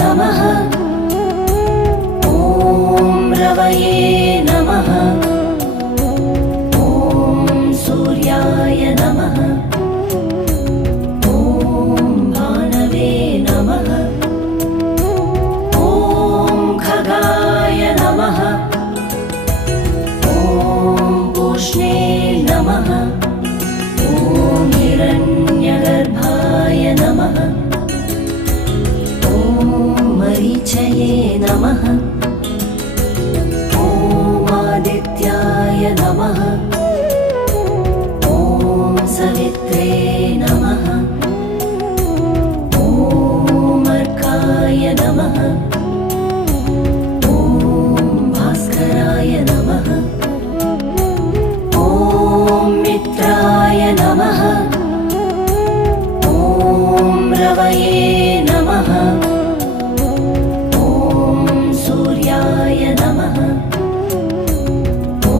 नमः। ॐ रवये नमः। ॐ सूर्याय नमः। ॐ भानवे नमः। ॐ खगाय नमः। ॐ पूष्णे नमः। ॐ हिरण्यगर्भाय नमः। ॐ मरीचये नमः। ॐ आदित्याय नमः। ॐ सवित्रे नमः। ॐ अर्काय नमः। ॐ भास्कराय नमः। ॐ मित्राय नमः। ॐ रवये